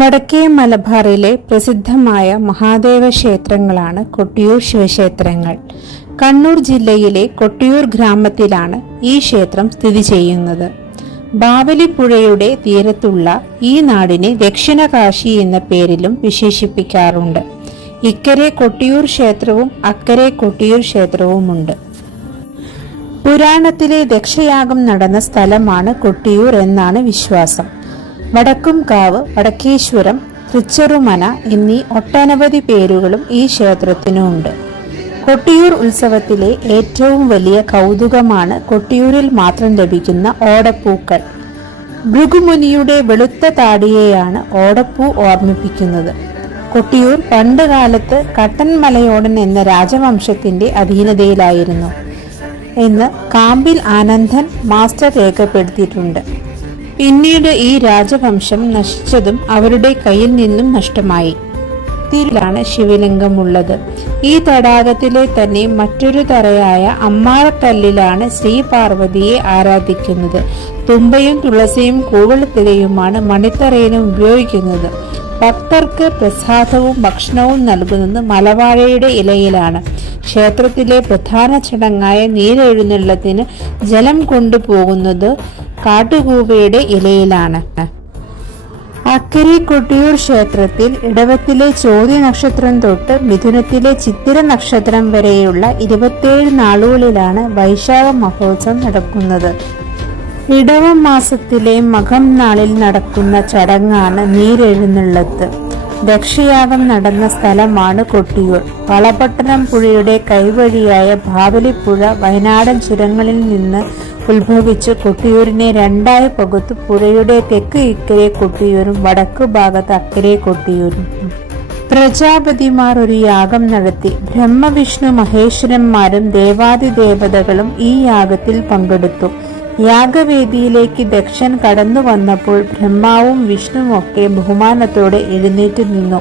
വടക്കേ മലബാറിലെ പ്രസിദ്ധമായ മഹാദേവ ക്ഷേത്രങ്ങളാണ് കൊട്ടിയൂർ ശിവക്ഷേത്രങ്ങൾ. കണ്ണൂർ ജില്ലയിലെ കൊട്ടിയൂർ ഗ്രാമത്തിലാണ് ഈ ക്ഷേത്രം സ്ഥിതി ചെയ്യുന്നത്. ബാവലിപ്പുഴയുടെ തീരത്തുള്ള ഈ നാടിനെ ദക്ഷിണകാശി എന്ന പേരിലും വിശേഷിപ്പിക്കാറുണ്ട്. ഇക്കരെ കൊട്ടിയൂർ ക്ഷേത്രവും അക്കരെ കൊട്ടിയൂർ ക്ഷേത്രവുമുണ്ട്. പുരാണത്തിലെ ദക്ഷയാഗം നടന്ന സ്ഥലമാണ് കൊട്ടിയൂർ എന്നാണ് വിശ്വാസം. വടക്കുംകാവ് വടക്കേശ്വരം തൃച്ചെറുമന എന്നീ ഒട്ടനവധി പേരുകളും ഈ ക്ഷേത്രത്തിനുണ്ട്. കൊട്ടിയൂർ ഉത്സവത്തിലെ ഏറ്റവും വലിയ കൗതുകമാണ് കൊട്ടിയൂരിൽ മാത്രം ലഭിക്കുന്ന ഓടപ്പൂക്കൾ. ഭൃഗുമുനിയുടെ വെളുത്ത താടിയെയാണ് ഓടപ്പൂ ഓർമ്മിപ്പിക്കുന്നത്. കൊട്ടിയൂർ പണ്ട് കാലത്ത് കട്ടൻമലയോടൻ എന്ന രാജവംശത്തിന്റെ അധീനതയിലായിരുന്നു എന്ന് കാമ്പിൽ ആനന്ദൻ മാസ്റ്റർ രേഖപ്പെടുത്തിയിട്ടുണ്ട്. പിന്നീട് ഈ രാജവംശം നശിച്ചതും അവരുടെ കയ്യിൽ നിന്നും നഷ്ടമായി. ത്തിലാണ് ശിവലിംഗമുള്ളത്. ഈ തടാകത്തിലെ തന്നെ മറ്റൊരു തറയായ അമ്മാറക്കല്ലിലാണ് ശ്രീ പാർവതിയെ ആരാധിക്കുന്നത്. തുമ്പയും തുളസിയും കൂവളത്തിലയുമാണ് മണിത്തറയിലും ഉപയോഗിക്കുന്നത്. ഭക്തർക്ക് പ്രസാദവും ഭക്ഷണവും നൽകുന്നത് മലവാഴയുടെ ഇലയിലാണ്. ക്ഷേത്രത്തിലെ പ്രധാന ചടങ്ങായ നീരെഴുന്നള്ളത്തിന് ജലം കൊണ്ടുപോകുന്നത് കാട്ടുകൂവയുടെ ഇലയിലാണ്. അക്കരെ കൊട്ടിയൂർ ക്ഷേത്രത്തിൽ ഇടവത്തിലെ ചോദ്യ നക്ഷത്രം തൊട്ട് മിഥുനത്തിലെ ചിത്തിര നക്ഷത്രം വരെയുള്ള ഇരുപത്തിയേഴ് നാളുകളിലാണ് വൈശാഖ മഹോത്സവം നടക്കുന്നത്. ഇടവം മാസത്തിലെ മകം നാളിൽ നടക്കുന്ന ചടങ്ങാണ് നീരെഴുന്നള്ളത്ത്. ദക്ഷയാഗം നടന്ന സ്ഥലമാണ് കൊട്ടിയൂർ. വളപട്ടണം പുഴയുടെ കൈവഴിയായ ബാവലിപ്പുഴ വയനാടൻ ചുരങ്ങളിൽ നിന്ന് ഉത്ഭവിച്ച് കൊട്ടിയൂരിനെ രണ്ടായി പകുത്തു പുഴയുടെ തെക്ക് ഇക്കരെ കൊട്ടിയൂരും വടക്ക് ഭാഗത്ത് അക്കരെ കൊട്ടിയൂരും. പ്രജാപതിമാർ ഒരു യാഗം നടത്തി. ബ്രഹ്മവിഷ്ണു മഹേശ്വരന്മാരും ദേവാദിദേവതകളും ഈ യാഗത്തിൽ പങ്കെടുത്തു. യാഗവേദിയിലേക്ക് ദക്ഷൻ കടന്നു വന്നപ്പോൾ ബ്രഹ്മാവും ഒക്കെ ബഹുമാനത്തോടെ എഴുന്നേറ്റ് നിന്നു.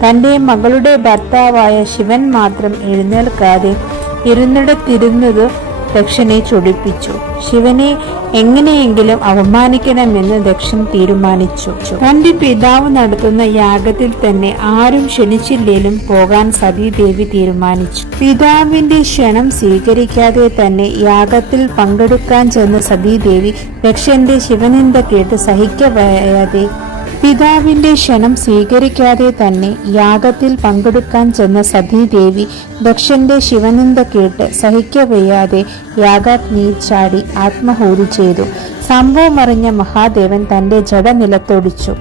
തന്റെ മകളുടെ ഭർത്താവായ ശിവൻ മാത്രം എഴുന്നേൽക്കാതെ ഇരുന്നിടത്തിരുന്നത് ദക്ഷനെ ചൊടിപ്പിച്ചു. ശിവനെ എങ്ങനെയെങ്കിലും അവമാനിക്കണമെന്ന് ദക്ഷൻ തീരുമാനിച്ചു. തന്റെ പിതാവ് നടത്തുന്ന യാഗത്തിൽ തന്നെ ആരും ക്ഷണിച്ചില്ലേലും പോകാൻ സതീദേവി തീരുമാനിച്ചു. പിതാവിന്റെ ക്ഷണം സ്വീകരിക്കാതെ തന്നെ യാഗത്തിൽ പങ്കെടുക്കാൻ ചെന്ന സതീദേവി ദക്ഷന്റെ ശിവനിന്ദ കേട്ട് സഹിക്കവയാതെ പിതാവിന്റെ ക്ഷണം സ്വീകരിക്കാതെ തന്നെ യാഗത്തിൽ പങ്കെടുക്കാൻ ചെന്ന സതീദേവി ദക്ഷന്റെ ശിവനിന്ദ കേട്ട് സഹിക്കവയ്യാതെ യാഗാഗ്നി ചാടി ആത്മഹൂതി ചെയ്തു. സംഭവം അറിഞ്ഞ മഹാദേവൻ തന്റെ ജട നിലത്തൊടിച്ചു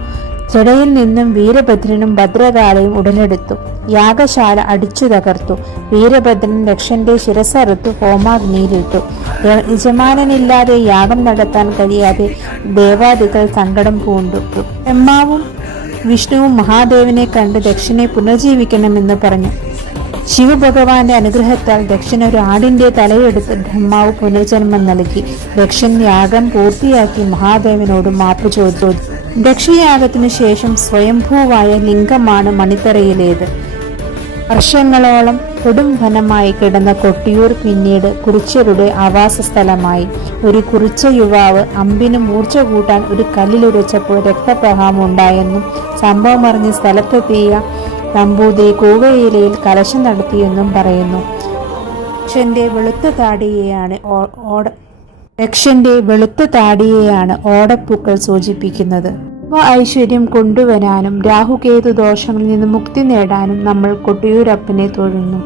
ജടയിൽ നിന്നും വീരഭദ്രനും ഭദ്രകാളയും ഉടലെടുത്തു. യാഗശാല അടിച്ചു തകർത്തു. വീരഭദ്രൻ ദക്ഷന്റെ ശിരസറുത്തു ഹോമാഗ്നിയിലിട്ടു യജമാനനില്ലാതെ യാഗം നടത്താൻ കഴിയാതെ ദേവാദികൾ സങ്കടം പൂണ്ടു. ബ്രഹ്മാവും വിഷ്ണുവും മഹാദേവനെ കണ്ട് ദക്ഷനെ പുനർജീവിക്കണമെന്ന് പറഞ്ഞു. ശിവഭഗവാന്റെ അനുഗ്രഹത്താൽ ദക്ഷൻ ഒരു ആടിന്റെ തലയെടുത്ത് ബ്രഹ്മാവ് പുനർജന്മം നൽകി. ദക്ഷൻ യാഗം പൂർത്തിയാക്കി മഹാദേവനോട് മാപ്പ് ചോദിച്ചു. ദക്ഷയാഗത്തിനു ശേഷം സ്വയംഭൂവായ ലിംഗമാണ് മണിത്തറയിലേത്. വർഷങ്ങളോളം കൊടും വനമായി കിടന്ന കൊട്ടിയൂർ പിന്നീട് കുറിച്യരുടെ ആവാസ സ്ഥലമായി ഒരു കുറിച്ച യുവാവ് അമ്പിന് മൂർച്ച കൂട്ടാൻ ഒരു കല്ലിലുരച്ചപ്പോൾ രക്തപ്രവാഹം സംഭവം സംഭവമറിഞ്ഞ് സ്ഥലത്തെത്തിയ നമ്പൂതിരി കൂവയിലയിൽ കലശം നടത്തിയെന്നും പറയുന്നു. ദക്ഷന്റെ വെളുത്ത താടിയെയാണ് ഓട ദക്ഷന്റെ വെളുത്ത താടിയെയാണ് ഓടപ്പൂക്കൾ സൂചിപ്പിക്കുന്നത്. ഐശ്വര്യം കൊണ്ടുവരാനും രാഹുകേതു ദോഷങ്ങളിൽ നിന്ന് മുക്തി നേടാനും നമ്മൾ കൊട്ടിയൂരപ്പനെ തൊഴുന്നു.